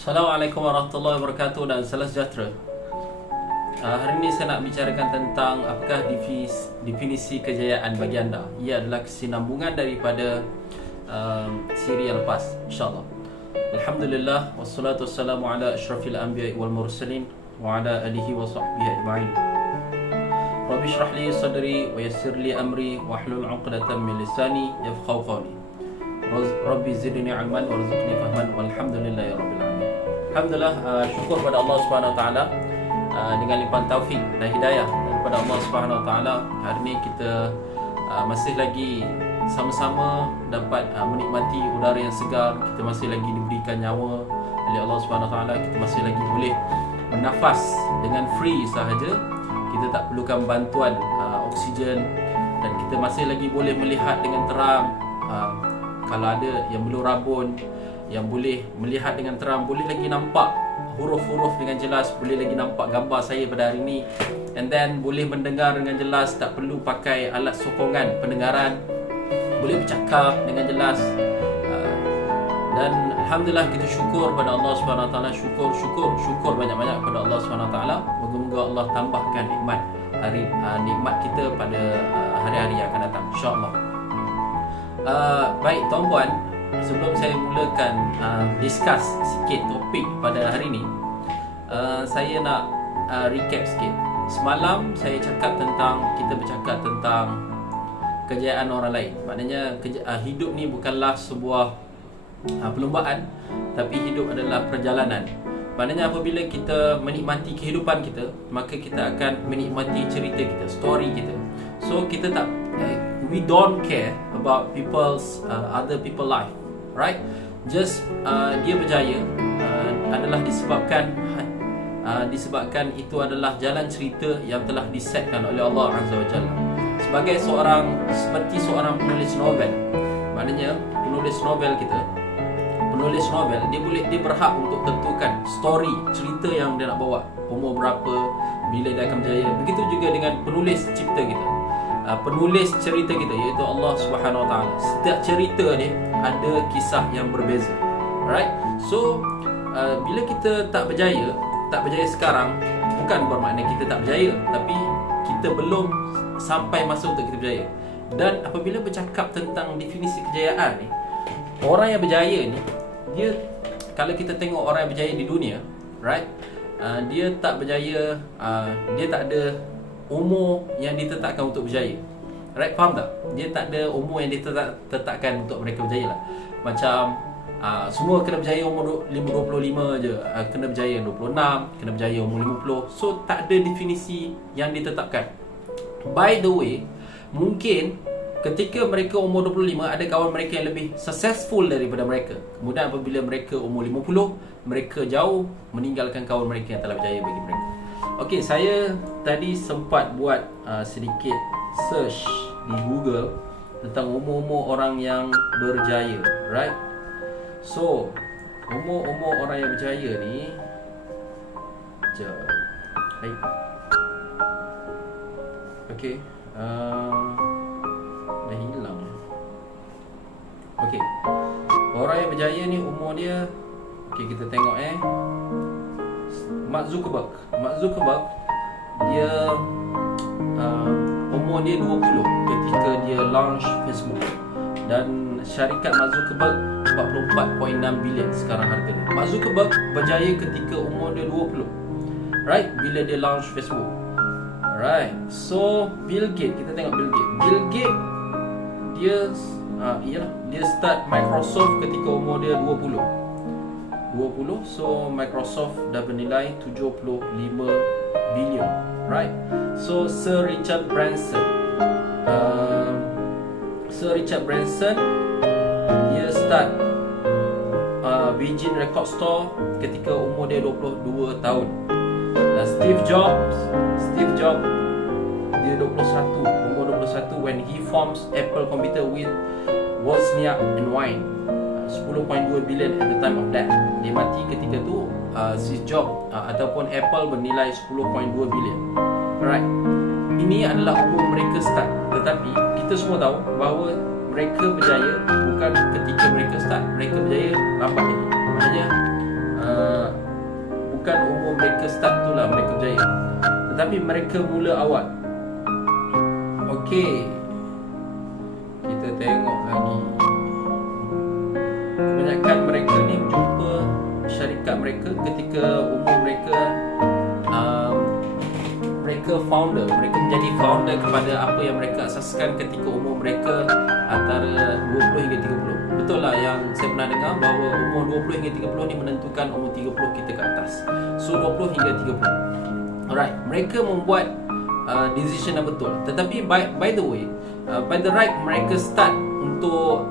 Assalamualaikum warahmatullahi wabarakatuh dan salam sejahtera. Hari ini saya nak bicarakan tentang apakah definisi kejayaan bagi anda. Ia adalah kesinambungan daripada siri yang lepas, insyaAllah. Alhamdulillah, wassalatu wassalamu ala ashrafil anbiya wal mursalin wa ala alihi wa sahbihi ajma'in. Rabbi shrah li sadri wa yassir li amri wa hlul 'uqdatam min lisani yafqahu qawli. Rabbi zidni ilman warzuqni fahman walhamdulillahi rabbil alamin. Alhamdulillah, syukur pada Allah Subhanahu wa taala dengan limpahan taufik dan hidayah daripada Allah Subhanahu wa taala. Hari ini kita masih lagi sama-sama dapat menikmati udara yang segar, kita masih lagi diberikan nyawa oleh Allah Subhanahu wa taala, kita masih lagi boleh bernafas dengan free sahaja. Kita tak perlukan bantuan oksigen dan kita masih lagi boleh melihat dengan terang. Kalau ada yang belum rabun, yang boleh melihat dengan terang, boleh lagi nampak huruf-huruf dengan jelas, boleh lagi nampak gambar saya pada hari ini, and then boleh mendengar dengan jelas, tak perlu pakai alat sokongan pendengaran, boleh bercakap dengan jelas. Dan alhamdulillah, kita syukur pada Allah Subhanahu wa taala, syukur banyak-banyak kepada Allah Subhanahu wa taala. Moga-moga Allah tambahkan nikmat kita pada hari-hari yang akan datang, insya-Allah. Baik tuan-puan, sebelum saya mulakan discuss sikit topik pada hari ini, saya nak recap sikit. Semalam saya kita bercakap tentang kejayaan orang lain. Maknanya hidup ni bukanlah sebuah perlombaan, tapi hidup adalah perjalanan. Maknanya apabila kita menikmati kehidupan kita, maka kita akan menikmati cerita kita, story kita. So kita we don't care about other people life, right? Just dia berjaya adalah disebabkan itu adalah jalan cerita yang telah disetkan oleh Allah Azza wa Jalla. Seperti seorang penulis novel. Maknanya penulis novel dia berhak untuk tentukan story, cerita yang dia nak bawa, umur berapa, bila dia akan berjaya. Begitu juga dengan penulis cipta kita, penulis cerita kita, iaitu Allah Subhanahu wa taala. Setiap cerita ni ada kisah yang berbeza, right? So bila kita tak berjaya sekarang, bukan bermakna kita tak berjaya, tapi kita belum sampai masa untuk kita berjaya. Dan apabila bercakap tentang definisi kejayaan ni, orang yang berjaya ni, kalau kita tengok orang yang berjaya di dunia, right, dia tak berjaya, dia tak ada umur yang ditetapkan untuk berjaya, right? Faham tak? Dia tak ada umur yang ditetapkan untuk mereka berjaya lah. Macam semua kena berjaya umur 25 je, kena berjaya 26, kena berjaya umur 50. So tak ada definisi yang ditetapkan. By the way, mungkin ketika mereka umur 25, ada kawan mereka yang lebih successful daripada mereka. Kemudian apabila mereka umur 50, mereka jauh meninggalkan kawan mereka yang telah berjaya bagi mereka. Okey, saya tadi sempat buat sedikit search di Google tentang umur-umur orang yang berjaya, right? So, umur-umur orang yang berjaya ni, baik. Okey, dah hilang. Okey, orang yang berjaya ni umur dia, okey, kita tengok Mark Zuckerberg, dia umur dia 20 ketika dia launch Facebook. Dan syarikat Mark Zuckerberg 44.6 bilion sekarang harga dia. Mark Zuckerberg berjaya ketika umur dia 20, right, bila dia launch Facebook. Alright. So Bill Gates, kita tengok Bill Gates dia start Microsoft ketika umur dia 20. So Microsoft dah bernilai 75 bilion, right? So Sir Richard Branson dia start Virgin Record Store ketika umur dia 22 tahun. Dan Steve Jobs dia umur 21 when he forms Apple Computer with Wozniak and Wine. 10.2 bilion at the time of that. Dia mati ketika tu. Steve Jobs ataupun Apple bernilai 10.2 bilion. Alright. Ini adalah umur mereka start. Tetapi kita semua tahu bahawa mereka berjaya bukan ketika mereka start. Mereka berjaya lambat lagi. Maknanya tetapi mereka mula awal. Okey, kita tengok lagi. Kebanyakan mereka ni jumpa syarikat mereka ketika umur mereka mereka menjadi founder kepada apa yang mereka asaskan ketika umur mereka antara 20 hingga 30. Betul lah yang saya pernah dengar bahawa umur 20 hingga 30 ni menentukan umur 30 kita ke atas. So 20 hingga 30. Alright, mereka membuat decision yang betul. Tetapi by the way, by the right mereka start untuk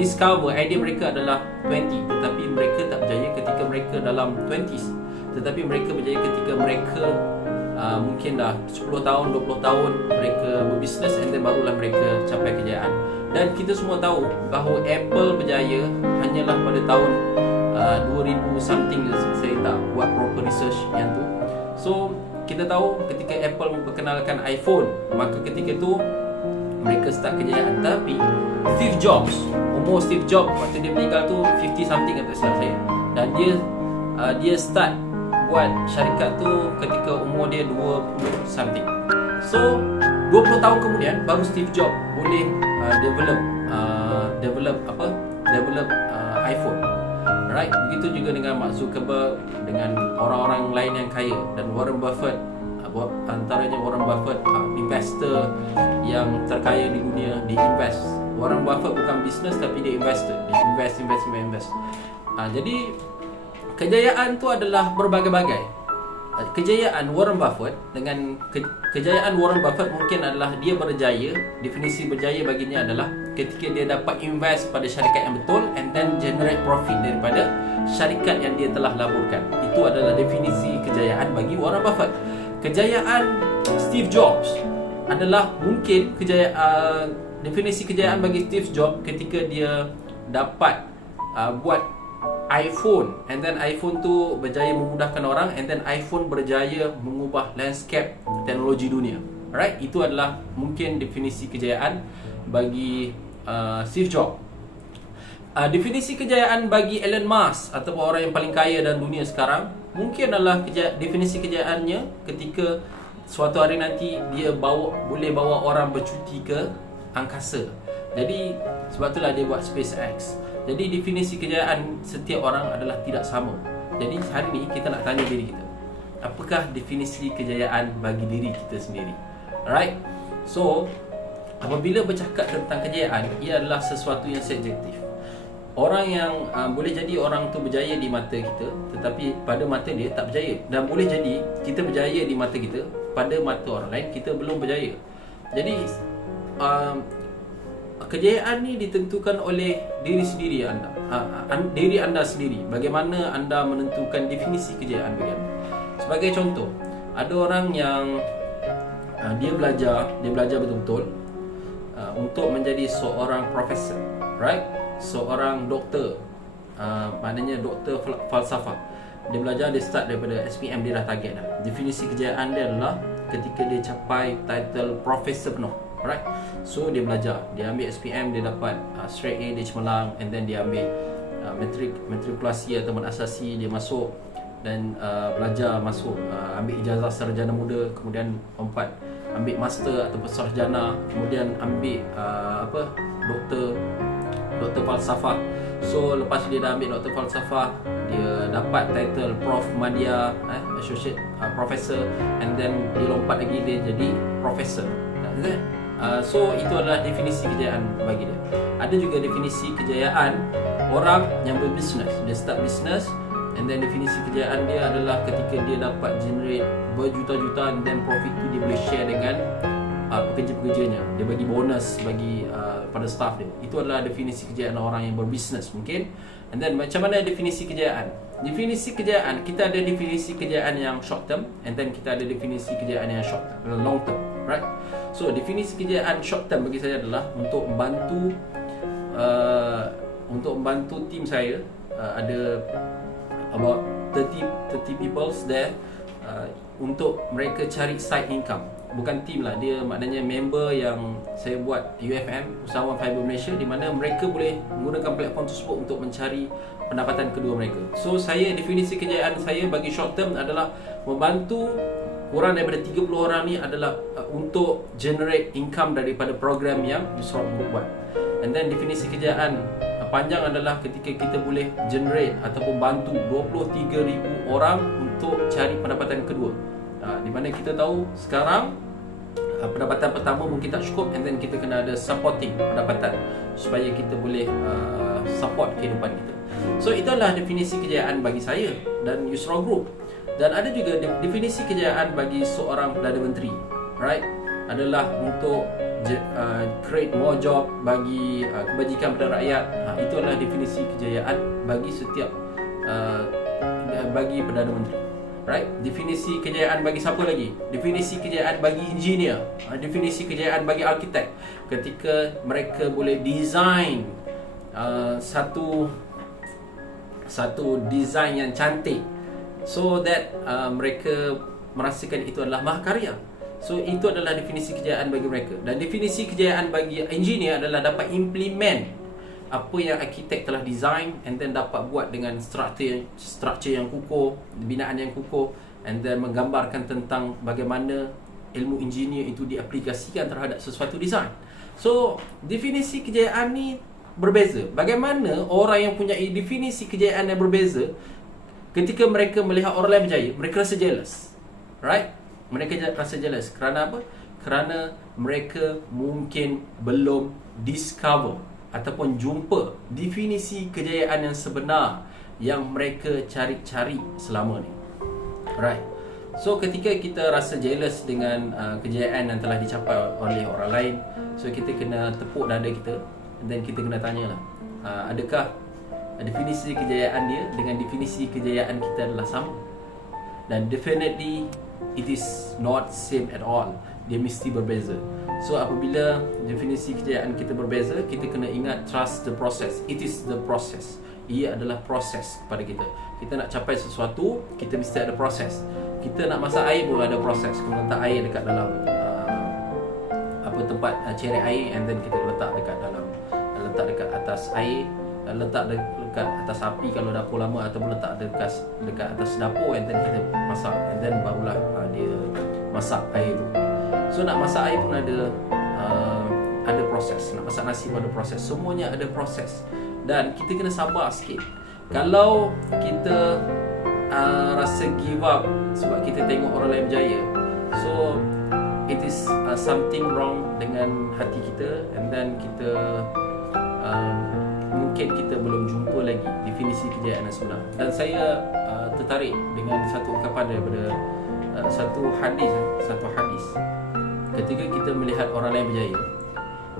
discover idea mereka adalah 20, tetapi mereka tak berjaya ketika mereka dalam 20s. Tetapi mereka berjaya ketika mereka mungkin dah 10 tahun, 20 tahun mereka berbisnes, and then barulah mereka capai kejayaan. Dan kita semua tahu bahawa Apple berjaya hanyalah pada tahun 2000 something. Saya tak buat proper research yang tu. So kita tahu ketika Apple memperkenalkan iPhone, maka ketika tu mereka start kejayaan. Tapi Steve Jobs, umur Steve Jobs waktu dia meninggal tu 50 something kata saya. Dan dia start buat syarikat tu ketika umur dia 20 something. So 20 tahun kemudian baru Steve Jobs boleh develop iPhone. Right? Begitu juga dengan Mark Zuckerberg, dengan orang-orang lain yang kaya, dan Warren Buffett, antaranya Warren Buffett, investor yang terkaya di dunia. Dia invest. Warren Buffett bukan bisnes tapi dia investor. Dia invest. Jadi kejayaan tu adalah berbagai-bagai. Kejayaan Warren Buffett dengan kejayaan Warren Buffett mungkin adalah dia berjaya. Definisi berjaya baginya adalah ketika dia dapat invest pada syarikat yang betul and then generate profit daripada syarikat yang dia telah laburkan. Itu adalah definisi kejayaan bagi Warren Buffett. Kejayaan Steve Jobs adalah mungkin definisi kejayaan bagi Steve Jobs ketika dia dapat buat iPhone, and then iPhone tu berjaya memudahkan orang, and then iPhone berjaya mengubah landscape teknologi dunia. Alright, itu adalah mungkin definisi kejayaan bagi Steve Jobs. Definisi kejayaan bagi Elon Musk ataupun orang yang paling kaya dalam dunia sekarang mungkin adalah definisi kejayaannya ketika suatu hari nanti dia boleh bawa orang bercuti ke angkasa. Jadi sebab itulah dia buat SpaceX. Jadi definisi kejayaan setiap orang adalah tidak sama. Jadi hari ni kita nak tanya diri kita, apakah definisi kejayaan bagi diri kita sendiri? Alright. So apabila bercakap tentang kejayaan, ia adalah sesuatu yang subjektif. Orang yang boleh jadi orang tu berjaya di mata kita, tetapi pada mata dia tak berjaya. Dan boleh jadi kita berjaya di mata kita, pada mata orang lain kita belum berjaya. Jadi kejayaan ni ditentukan oleh diri sendiri anda, diri anda sendiri. Bagaimana anda menentukan definisi kejayaan bagi anda? Sebagai contoh, ada orang yang dia belajar betul-betul untuk menjadi seorang profesor, right? Seorang doktor, maknanya doktor falsafah. Dia belajar, dia start daripada SPM, dia dah target dah. Definisi kejayaan dia adalah ketika dia capai title profesor penuh. Alright. So dia belajar, dia ambil SPM, dia dapat straight A, dia cemerlang, and then dia ambil matrikulasi atau asasi, dia masuk dan belajar masuk, ambil ijazah sarjana muda, kemudian lompat ambil master ataupun sarjana, kemudian ambil doktor falsafah. So lepas dia dah ambil doktor falsafah, dia dapat title Prof Madya, associate professor, and then dia lompat lagi, dia jadi professor. So itu adalah definisi kejayaan bagi dia. Ada juga definisi kejayaan orang yang berbisnes. Dia start bisnes, and then definisi kejayaan dia adalah ketika dia dapat generate berjuta-juta, and then profit tu dia boleh share dengan pekerja-pekerjanya. Dia bagi bonus bagi pada staff dia. Itu adalah definisi kejayaan orang yang berbisnes mungkin. And then macam mana definisi kejayaan? Definisi kejayaan, kita ada definisi kejayaan yang short term, and then kita ada definisi kejayaan yang long term, right? So definisi kejayaan short term bagi saya adalah untuk membantu tim saya. Ada about 30 people there untuk mereka cari side income. Bukan team lah, dia maknanya member yang saya buat UFM, Usahawan Fiber Malaysia, di mana mereka boleh menggunakan platform tersebut untuk mencari pendapatan kedua mereka. So saya, definisi kejayaan saya bagi short term adalah membantu kurang daripada 30 orang ni adalah untuk generate income daripada program yang Yusra Group buat. And then definisi kejayaan panjang adalah ketika kita boleh generate ataupun bantu 23,000 orang untuk cari pendapatan kedua. Di mana kita tahu sekarang pendapatan pertama mungkin tak cukup, and then kita kena ada supporting pendapatan supaya kita boleh support kehidupan kita. So itulah definisi kejayaan bagi saya dan Yusra Group. Dan ada juga definisi kejayaan bagi seorang Perdana Menteri, right? Adalah untuk create more job, bagi kebajikan pada rakyat. Itu adalah definisi kejayaan bagi setiap bagi Perdana Menteri, right? Definisi kejayaan bagi siapa lagi? Definisi kejayaan bagi engineer, definisi kejayaan bagi arkitek, ketika mereka boleh design satu design yang cantik, so that mereka merasakan itu adalah mahakarya. So itu adalah definisi kejayaan bagi mereka. Dan definisi kejayaan bagi engineer adalah dapat implement apa yang arkitek telah design, and then dapat buat dengan struktur yang kukuh, binaan yang kukuh, and then menggambarkan tentang bagaimana ilmu engineer itu diaplikasikan terhadap sesuatu design. So definisi kejayaan ni berbeza. Bagaimana orang yang punya definisi kejayaan yang berbeza, ketika mereka melihat orang lain berjaya, mereka rasa jealous, right? Mereka rasa jealous. Kerana apa? Kerana mereka mungkin belum discover ataupun jumpa definisi kejayaan yang sebenar yang mereka cari-cari selama ni, right? So ketika kita rasa jealous dengan kejayaan yang telah dicapai oleh orang lain, so kita kena tepuk dada kita, dan kita kena tanyalah, adakah definisi kejayaan dia dengan definisi kejayaan kita adalah sama? Dan definitely it is not same at all. Dia mesti berbeza. So apabila definisi kejayaan kita berbeza, kita kena ingat, trust the process. It is the process. Ia adalah proses kepada kita. Kita nak capai sesuatu, kita mesti ada proses. Kita nak masak air pun ada proses. Kita letak air dekat dalam tempat cerek air, and then kita letak dekat atas air, letak dekat atas api kalau dapur lama, ataupun letak dekat atas dapur, and then kita masak, and then barulah dia masak air tu. So nak masak air pun ada proses, nak masak nasi pun ada proses, semuanya ada proses. Dan kita kena sabar sikit. Kalau kita rasa give up sebab kita tengok orang lain berjaya, so it is something wrong dengan hati kita, and then kita mungkin kita belum jumpa lagi definisi kejayaan yang sebenar. Dan saya tertarik dengan satu ungkapan daripada satu hadis. Ketika kita melihat orang lain berjaya,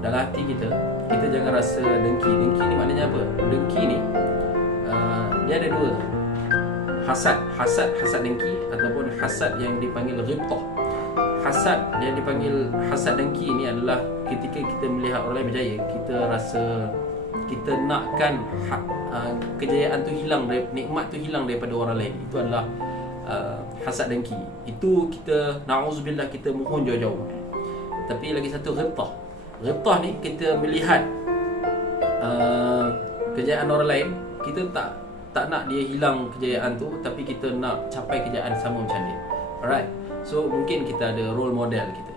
dalam hati kita jangan rasa dengki. Dengki ni maknanya apa? Dengki ni dia ada dua. Hasad dengki, ataupun hasad yang dipanggil ghibtah. Hasad yang dipanggil hasad dengki ni adalah ketika kita melihat orang lain berjaya, kita rasa kita nakkan kejayaan tu hilang, nikmat tu hilang daripada orang lain. Itu adalah hasad dengki. Itu kita, na'udzubillah, kita mohon jauh-jauh. Tapi lagi satu ghibtah. Ghibtah ni kita melihat kejayaan orang lain, kita tak nak dia hilang kejayaan tu, tapi kita nak capai kejayaan sama macam dia. Alright. So mungkin kita ada role model kita,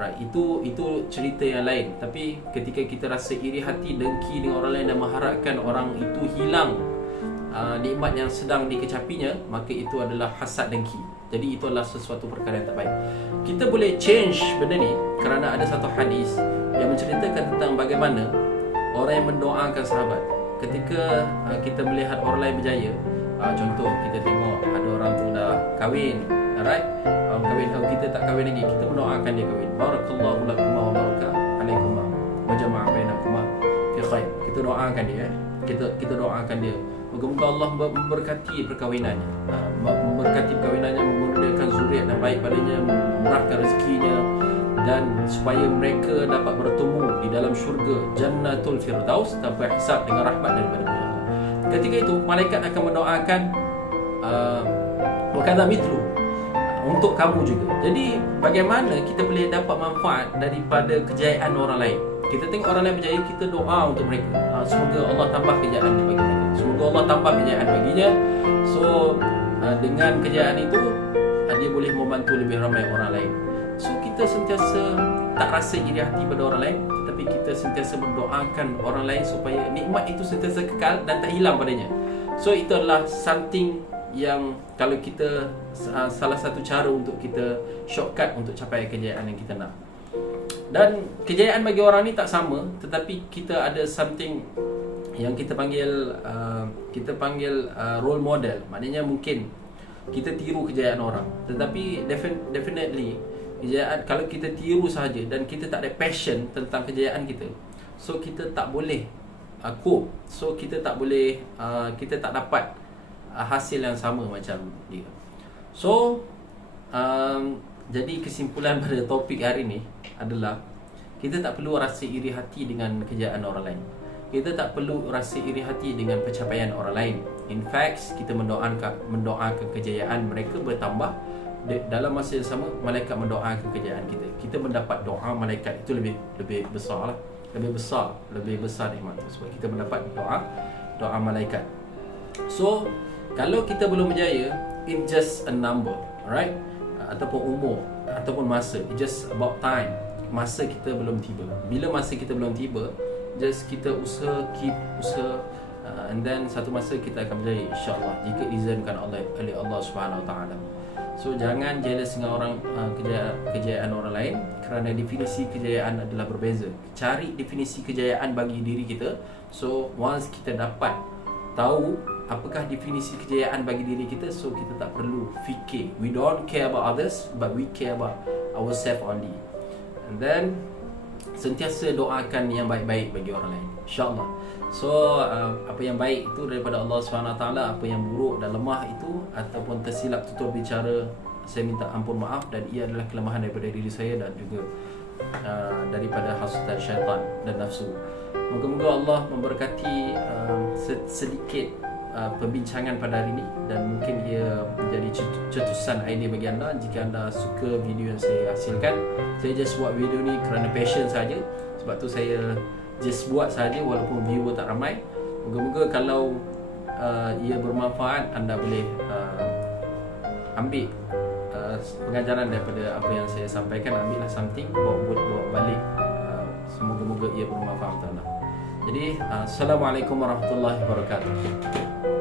right? Itu cerita yang lain. Tapi ketika kita rasa iri hati, dengki dengan orang lain dan mengharapkan orang itu hilang nikmat yang sedang dikecapinya, maka itu adalah hasad dengki. Jadi itu adalah sesuatu perkara yang tak baik. Kita boleh change benda ni kerana ada satu hadis yang menceritakan tentang bagaimana orang yang mendoakan sahabat. Ketika kita melihat orang lain berjaya, contoh kita tengok ada orang tu dah kahwin, alright? Kahwin, kalau kita tak kahwin lagi, kita mendoakan dia kahwin. Barakallahu lakuma wa baraka alaikuma wa jama'a bainakuma fi khair. Kita doakan dia, kita doakan dia. Moga-moga Allah memberkati perkahwinannya, memberkati perkahwinannya, memudahkan zuriat yang baik padanya, memurahkan rezekinya, dan supaya mereka dapat bertemu di dalam syurga Jannatul Firdaus tanpa hisab, dengan rahmat daripada Allah. Ketika itu malaikat akan mendoakan wa kadza mithlu, untuk kamu juga. Jadi bagaimana kita boleh dapat manfaat daripada kejayaan orang lain? Kita tengok orang lain berjaya, kita doa untuk mereka. Semoga Allah tambah kejayaan bagi mereka. Semoga Allah tambah kejayaan baginya. So dengan kejayaan itu dia boleh membantu lebih ramai orang lain. So kita sentiasa tak rasa iri hati pada orang lain, tetapi kita sentiasa mendoakan orang lain supaya nikmat itu sentiasa kekal dan tak hilang padanya. So itu adalah something yang kalau kita salah satu cara untuk kita shortcut untuk capai kejayaan yang kita nak. Dan kejayaan bagi orang ni tak sama, tetapi kita ada something yang kita panggil role model. Maknanya mungkin kita tiru kejayaan orang, tetapi definitely kejayaan, kalau kita tiru sahaja dan kita tak ada passion tentang kejayaan kita, so kita tak boleh cope. So kita tak boleh kita tak dapat hasil yang sama macam dia. So jadi kesimpulan pada topik hari ni adalah kita tak perlu rasa iri hati dengan kejayaan orang lain. Kita tak perlu rasa iri hati dengan pencapaian orang lain. In fact, kita mendoakan kejayaan mereka bertambah. Dalam masa yang sama, malaikat mendoakan kejayaan kita. Kita mendapat doa malaikat itu lebih besar lah. Lebih besar nikmat tu, sebab kita mendapat doa malaikat. So kalau kita belum berjaya, it's just a number, right? Ataupun umur, ataupun masa. It's just about time. Masa kita belum tiba. Bila masa kita belum tiba, just kita keep usaha, and then satu masa kita akan berjaya, insya-Allah, jika diizinkan oleh Allah Subhanahu Wa Taala. So jangan jealous dengan orang kejayaan orang lain, kerana definisi kejayaan adalah berbeza. Cari definisi kejayaan bagi diri kita. So once kita dapat tahu apakah definisi kejayaan bagi diri kita, so kita tak perlu fikir. We don't care about others, but we care about ourselves only. And then sentiasa doakan yang baik-baik bagi orang lain, insya-Allah. So apa yang baik itu daripada Allah SWT, apa yang buruk dan lemah itu ataupun tersilap tutur bicara, saya minta ampun maaf, dan ia adalah kelemahan daripada diri saya dan juga daripada hasutan syaitan dan nafsu. Moga-moga Allah memberkati sedikit perbincangan pada hari ini, dan mungkin ia menjadi cetusan idea bagi anda. Jika anda suka video yang saya hasilkan, saya just buat video ni kerana passion saja. Sebab tu saya just buat saja walaupun viewer tak ramai. Moga-moga kalau ia bermanfaat, anda boleh ambil pengajaran daripada apa yang saya sampaikan. Ambillah something, bawa balik. Semoga-moga ia bermanfaat untuk anda. Jadi Assalamualaikum warahmatullahi wabarakatuh.